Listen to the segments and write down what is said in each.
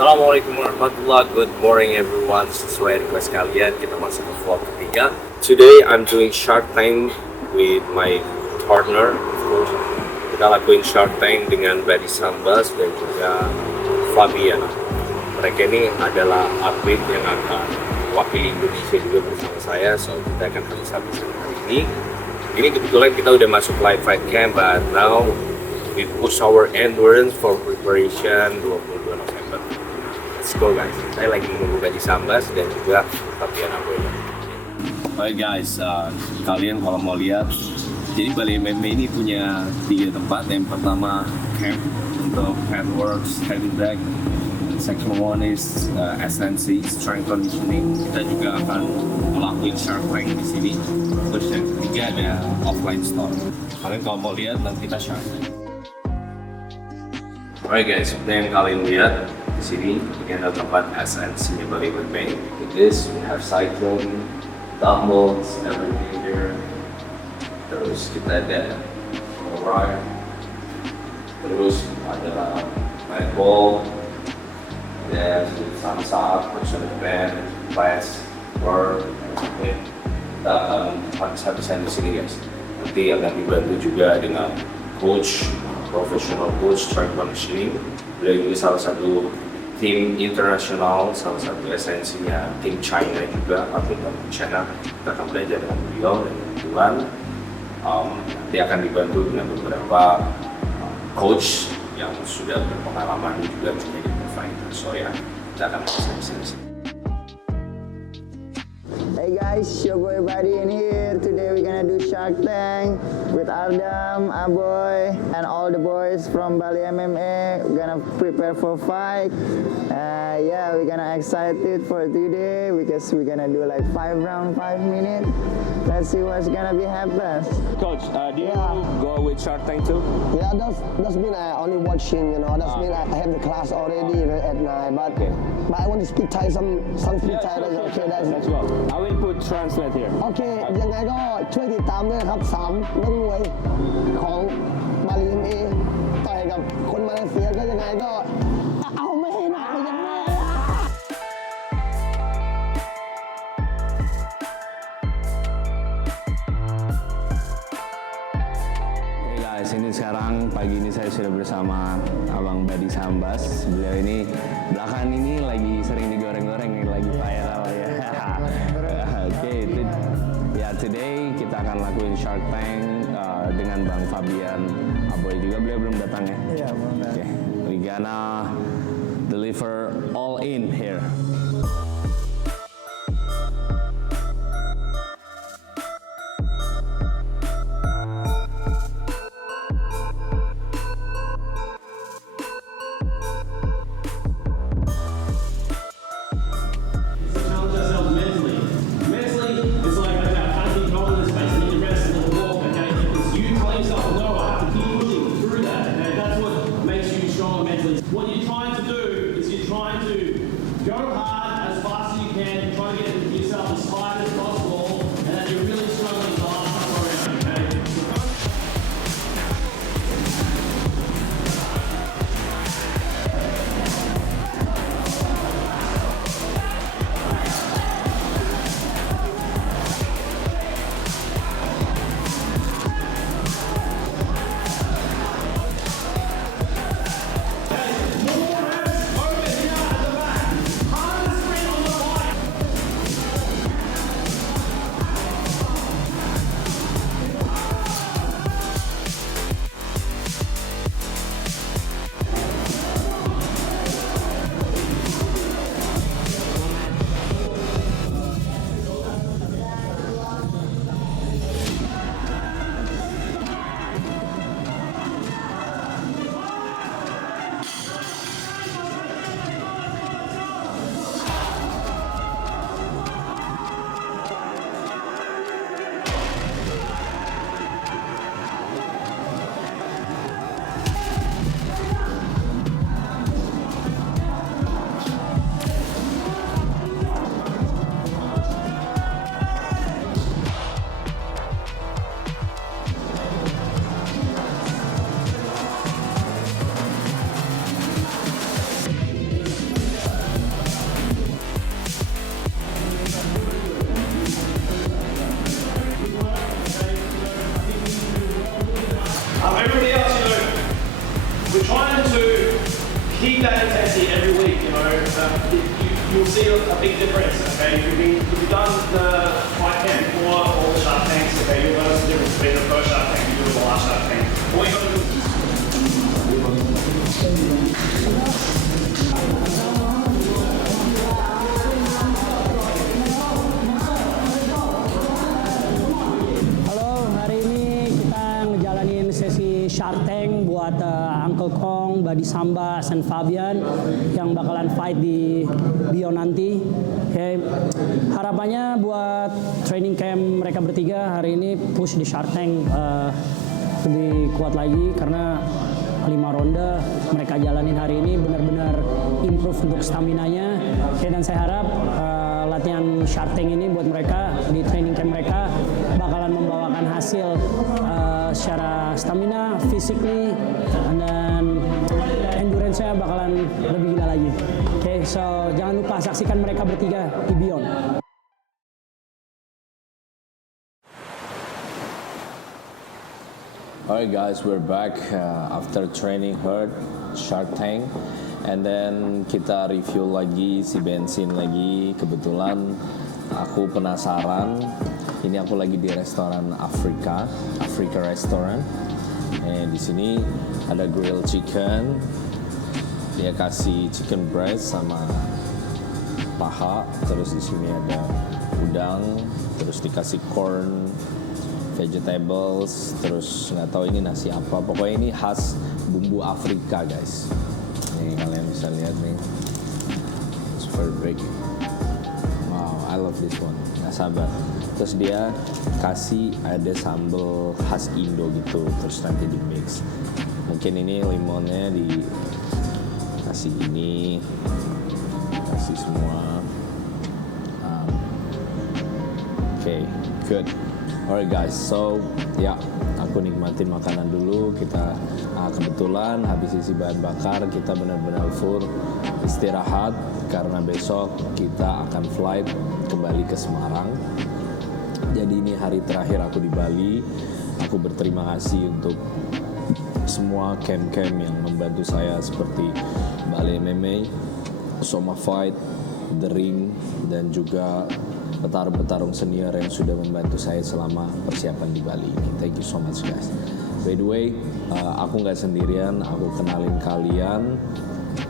Assalamualaikum warahmatullah. Good morning everyone. Sesuai request kalian, kita masuk ke vlog ketiga. Today I'm doing Shark Tank with my partner. Of course, kita lakuin Shark Tank dengan Buddy Sambas dan juga Fabian. Mereka ini adalah atlet yang akan wakili Indonesia juga bersama saya. So kita akan habis-habisan hari ini. Ini kebetulan kita udah masuk live fight camp, but now we push our endurance for preparation 22 November. Let's go guys. Saya lagi menunggu Buddy Sambas dan juga Fabian Aboy. Alright guys, kalian kalau mau lihat, jadi Bali MMA ini punya 3 tempat. Yang pertama camp untuk handworks, heavy bag. Second one is SNC, strength conditioning. Kita juga akan melakukan Shark Tank di sini. Terus yang ketiga ada offline store. Kalian kalau mau lihat nanti kita Shark Tank. Alright guys, seperti yang kalian lihat di sini, ini adalah tempat SNC Bali MMA. With this, we have cycling, dumbbells, everything here. Terus kita ada ride. Terus ada mat ball. Dan sama-sama personal band, class, work, kita akan habis-habisan di sini guys. Nanti akan dibantu juga dengan coach, professional coach, strength conditioning. Beliau juga salah satu tim internasional, salah satu esensinya tim China juga, atlet China. Kita akan belajar dengan beliau dan kebetulan nanti akan dibantu dengan beberapa coach yang sudah berpengalaman juga menjadi fighter. So ya, kita akan bersama-sama. Hey guys, your boy Buddy in here. Today we're gonna do Shark Tank with Ardam, Aboy, and all the boys from Bali MMA. We're gonna prepare for fight. Yeah, we're gonna excited for today because we're gonna do like 5 rounds, 5 minutes. Let's see what's gonna be happen. Coach, do you go with Shark Tank too? Yeah, that's mean I only watching, you know. That's mean I have the class already at 9. But I want to speak Thai, some speak Thai. Okay, let's go. I will put translate here. โอเคยังไงก็ช่วยติดตามด้วยนะครับ3นักมวยของบาลี MMA ต่อยกับคนมาเลเซียก็ยังไงก็เอาไม่ให้หนักเลยยังไง Guys, ini sekarang pagi ini saya sudah bersama Abang Buddy Sambas. Beliau ini belakangan ini lagi sering digoreng-goreng, lagi viral ya. Oke, ya today kita akan lakuin Shark Tank dengan Bang Fabian Aboy juga. Beliau belum datang ya? Iya, belum datang. Oke, we gonna deliver all in here. What you're trying to do is you're trying to go hard as intensity every week, you'll see a big difference. Okay, you've done the fight camp before all the shark tanks. Okay, you'll notice the difference between the first shark tank and the last shark tank. All you got to do is Halo, hari ini kita ngejalanin sesi Shark Tank buat Uncle Kong, Buddy Sambas, dan Fabian yang bakalan fight di Beyond nanti. Oke, harapannya buat training camp mereka bertiga hari ini push di Shark Tank lebih kuat lagi karena 5 ronde mereka jalanin hari ini benar-benar improve untuk stamina-nya. Oke, dan saya harap latihan Shark Tank ini buat mereka di training camp mereka bakalan membawakan hasil secara stamina, physically, dan endurance-nya bakalan lebih gila lagi. Oke, so jangan lupa saksikan mereka bertiga di Beyond. Alright guys, we're back after training hard Shark Tank, and then kita review lagi si bensin lagi. Kebetulan aku penasaran. Ini aku lagi di restoran Afrika Restaurant. Di sini ada grilled chicken. Dia kasih chicken breast sama paha. Terus di sini ada udang. Terus dikasih corn, vegetables, terus nggak tahu ini nasi apa. Pokoknya ini khas bumbu Afrika guys. Nih kalian bisa lihat nih, super big. Wow, I love this one. Nggak sabar. Terus dia kasih ada sambal khas Indo gitu. Terus nanti di mix. Mungkin ini limonnya dikasih ini, kasih semua. Okay, good. Alright guys, so ya aku nikmatin makanan dulu. Kita kebetulan habis isi bahan bakar, kita benar-benar full istirahat karena besok kita akan flight kembali ke Semarang. Jadi ini hari terakhir aku di Bali. Aku berterima kasih untuk semua camp-camp yang membantu saya seperti Bali MMA, Soma Fight, The Ring, dan juga petarung-petarung senior yang sudah membantu saya selama persiapan di Bali ini. Thank you so much guys. By the way, aku nggak sendirian, aku kenalin kalian.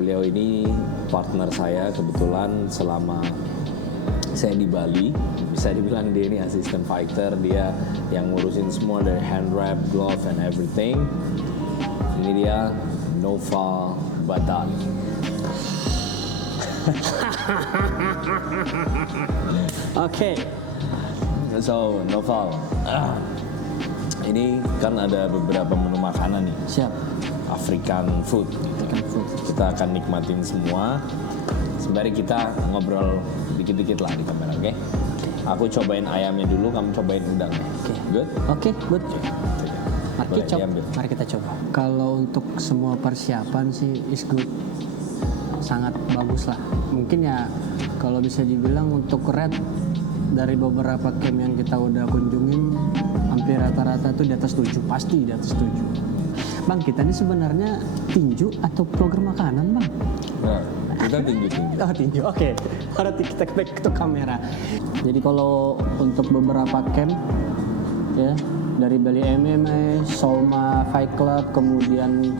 Beliau ini partner saya kebetulan selama saya di Bali. Bisa dibilang dia ini assistant fighter, dia yang ngurusin semua dari hand wrap, glove, and everything. Ini dia Noval Badan. Oke. So, Noval, ini kan ada beberapa menu makanan nih. Siap. African food. Kita akan nikmatin semua. Sembari kita ngobrol dikit-dikit lah di kamera, oke? Aku cobain ayamnya dulu, kamu cobain udang. Oke. Good? Oke, good. Boleh diambil. Mari kita coba. Kalau untuk semua persiapan sih is good, sangat bagus lah. Mungkin ya kalau bisa dibilang untuk red dari beberapa camp yang kita udah kunjungin hampir rata-rata tuh di atas 7, pasti di atas 7. Bang, kita ini sebenarnya tinju atau program makanan, Bang? Nah, kita tinju. Oh, tinju, oke. Berarti kita back ke kamera. Jadi kalau untuk beberapa camp ya dari Bali MMA, Soma Fight Club, kemudian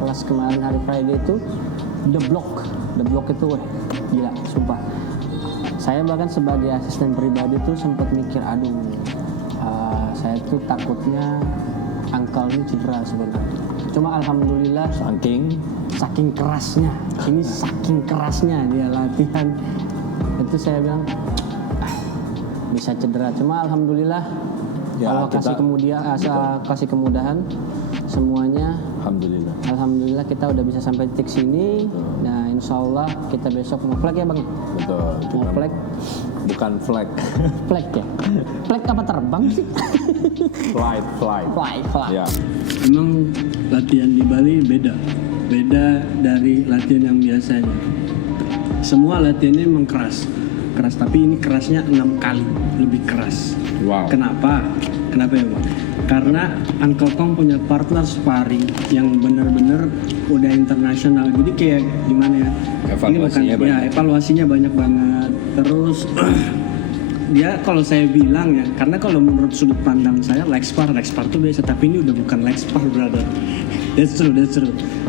kelas kemarin hari Friday itu The Block itu gila, sumpah. Saya bahkan sebagai asisten pribadi tuh sempat mikir, aduh, saya tuh takutnya ankle ini cedera sebenarnya. Cuma alhamdulillah saking kerasnya, ini saking kerasnya dia latihan itu saya bilang bisa cedera. Cuma alhamdulillah Ya, Allah kasih kemudahan semuanya. Alhamdulillah kita udah bisa sampai titik sini. Nah, insya Allah kita besok mau flag ya Bang? Betul. Mau flag? Bukan flag. Flag ya? Flag apa terbang sih? Flight. Fly. Ya. Emang latihan di Bali beda dari latihan yang biasanya. Semua latihannya emang keras keras, tapi ini kerasnya 6 kali lebih keras. Wow. Kenapa ya Bang? Karena Uncle Kong punya partner sparring yang bener-bener udah internasional. Jadi kayak gimana ya? Evaluasinya banyak. Ya, evaluasinya banyak banget. Terus dia kalau saya bilang ya, karena kalau menurut sudut pandang saya leg spar tuh biasa, tapi ini udah bukan leg spar, brother. That's true.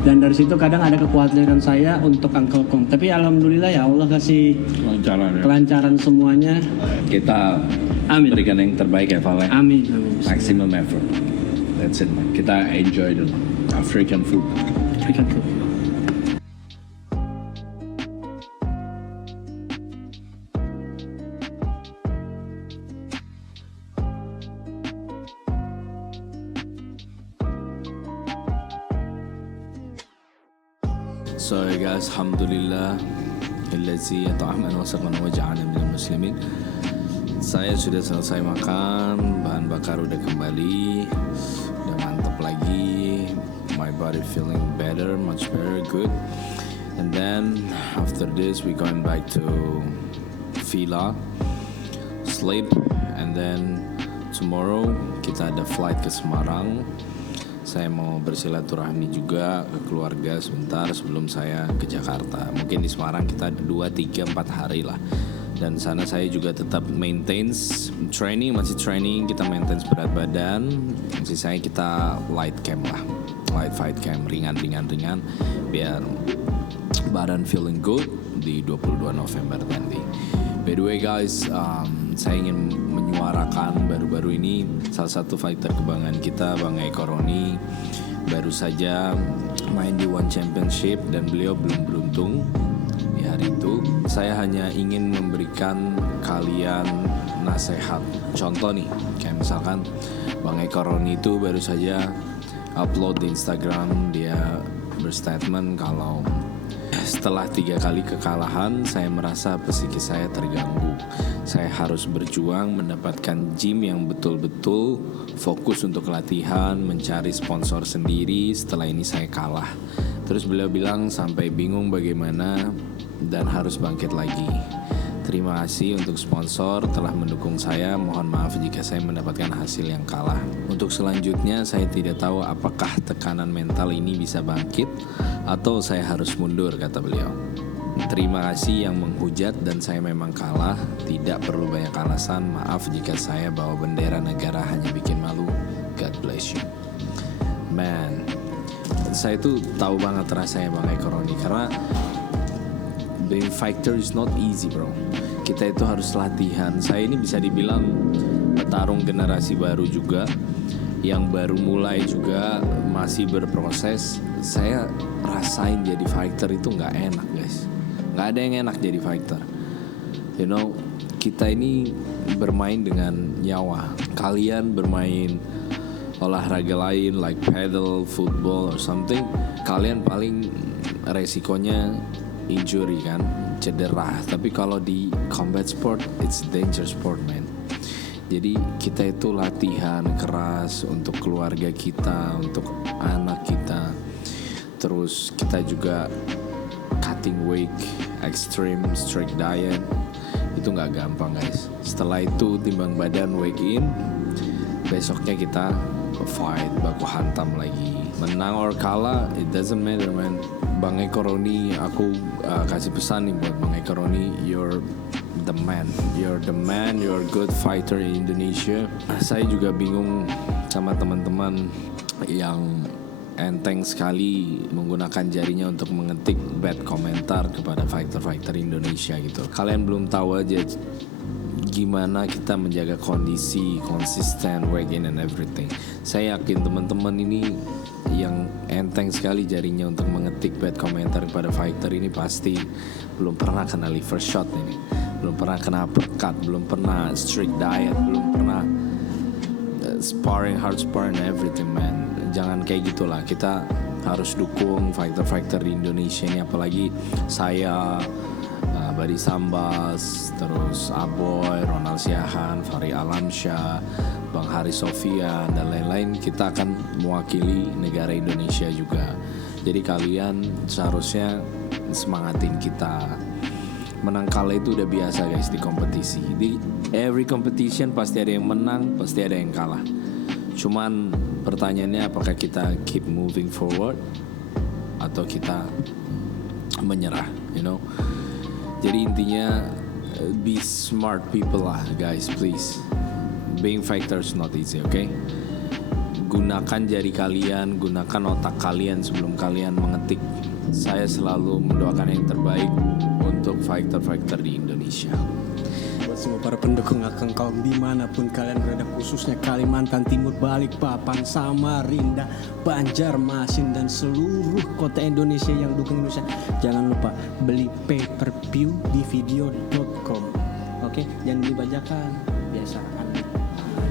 Dan dari situ kadang ada kekhawatiran saya untuk Uncle Kong. Tapi alhamdulillah ya Allah kasih kelancaran semuanya. Kita Amin. berikan yang terbaik ya, Val. Amin. Maximum effort. That's it, man. Kita enjoy the African food. African food. So guys, alhamdulillah allazi at'amana wa saqana wa ja'alana minal muslimin. Saya sudah selesai makan, bahan bakar udah kembali, udah mantap lagi. My body feeling better, much better, good. And then after this we going back to villa, sleep, and then tomorrow kita ada flight ke Semarang. Saya mau bersilaturahmi juga ke keluarga sebentar sebelum saya ke Jakarta. Mungkin di Semarang kita 2, 3, 4 hari lah. Dan sana saya juga tetap maintains training, masih training, kita maintains berat badan. Sisanya kita light camp lah, light fight camp, ringan. Biar badan feeling good di 22 November nanti. By the way guys, saya ingin menyuarakan baru-baru ini salah satu fighter kebanggaan kita, Bang Eko Roni, baru saja main di One Championship dan beliau belum beruntung di hari itu. Saya hanya ingin memberikan kalian nasihat. Contoh nih, kayak misalkan Bang Eko Roni itu baru saja upload di Instagram, dia berstatement kalau setelah 3 kali kekalahan, saya merasa psikis saya terganggu. Saya harus berjuang mendapatkan gym yang betul-betul fokus untuk latihan, mencari sponsor sendiri setelah ini saya kalah. Terus beliau bilang sampai bingung bagaimana dan harus bangkit lagi. Terima kasih untuk sponsor telah mendukung saya. Mohon maaf jika saya mendapatkan hasil yang kalah. Untuk selanjutnya saya tidak tahu apakah tekanan mental ini bisa bangkit atau saya harus mundur, kata beliau. Terima kasih yang menghujat dan saya memang kalah. Tidak perlu banyak alasan. Maaf jika saya bawa bendera negara hanya bikin malu. God bless you. Man, saya tuh tahu banget rasanya Bang Eko Roni, karena being fighter is not easy, bro. Kita itu harus latihan. Saya ini bisa dibilang petarung generasi baru juga, yang baru mulai juga, masih berproses. Saya rasain jadi fighter itu nggak enak, guys. Nggak ada yang enak jadi fighter. You know, kita ini bermain dengan nyawa. Kalian bermain olahraga lain like paddle, football or something, kalian paling resikonya injury kan, cedera. Tapi kalau di combat sport, it's danger sport, man. Jadi kita itu latihan keras untuk keluarga kita, untuk anak kita. Terus kita juga cutting weight, extreme strict diet. Itu nggak gampang, guys. Setelah itu timbang badan, weigh in. Besoknya kita fight, baku hantam lagi. Menang or kalah, it doesn't matter, man. Bang Eko Roni, aku kasih pesan nih buat Bang Eko Roni, you're the man, you're a good fighter in Indonesia. Saya juga bingung sama teman-teman yang enteng sekali menggunakan jarinya untuk mengetik bad komentar kepada fighter-fighter Indonesia gitu. Kalian belum tahu aja gimana kita menjaga kondisi, konsisten, weigh in and everything. Saya yakin teman-teman ini yang enteng sekali jarinya untuk mengetik bad komentar kepada fighter ini pasti belum pernah kena liver shot ini, belum pernah kena uppercut, belum pernah strict diet, belum pernah sparring, hard sparring, everything, man. Jangan kayak gitulah. Kita harus dukung fighter-fighter di Indonesia ini, apalagi saya, Badi Sambas, terus Aboy, Ronald Siahan, Fahri Alamsyah, Bang Hari Sofian, dan lain-lain. Kita akan mewakili negara Indonesia juga. Jadi kalian seharusnya semangatin kita menang kalah itu udah biasa guys di kompetisi. Di every competition pasti ada yang menang, pasti ada yang kalah. Cuman pertanyaannya apakah kita keep moving forward atau kita menyerah, you know. Jadi intinya be smart people lah guys, please. Being fighter is not easy, okay? Gunakan jari kalian, gunakan otak kalian sebelum kalian mengetik. Saya selalu mendoakan yang terbaik untuk fighter-fighter di Indonesia. Buat semua para pendukung Akang Kong dimanapun kalian berada, khususnya Kalimantan Timur, Balikpapan, Samarinda, Banjarmasin, dan seluruh kota Indonesia yang dukung Indonesia, jangan lupa beli pay-per-view di video.com. Oke, jangan dibajakan, biasa aneh.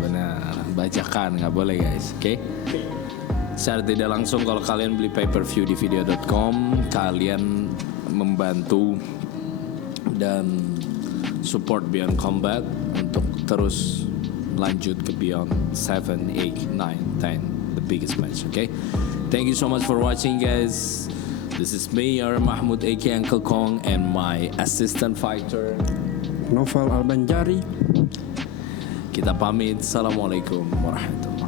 Benar, bajakan nggak boleh guys, oke? Secara tidak langsung kalau kalian beli pay-per-view di video.com, kalian membantu dan support Beyond Combat untuk terus lanjut ke Beyond 7, 8, 9, 10, the biggest match, okay? Thank you so much for watching guys. This is me, Yara Mahmud aka Uncle Kong, and my assistant fighter Novel Albanjari. Kita pamit. Assalamualaikum warahmatullahi wabarakatuh.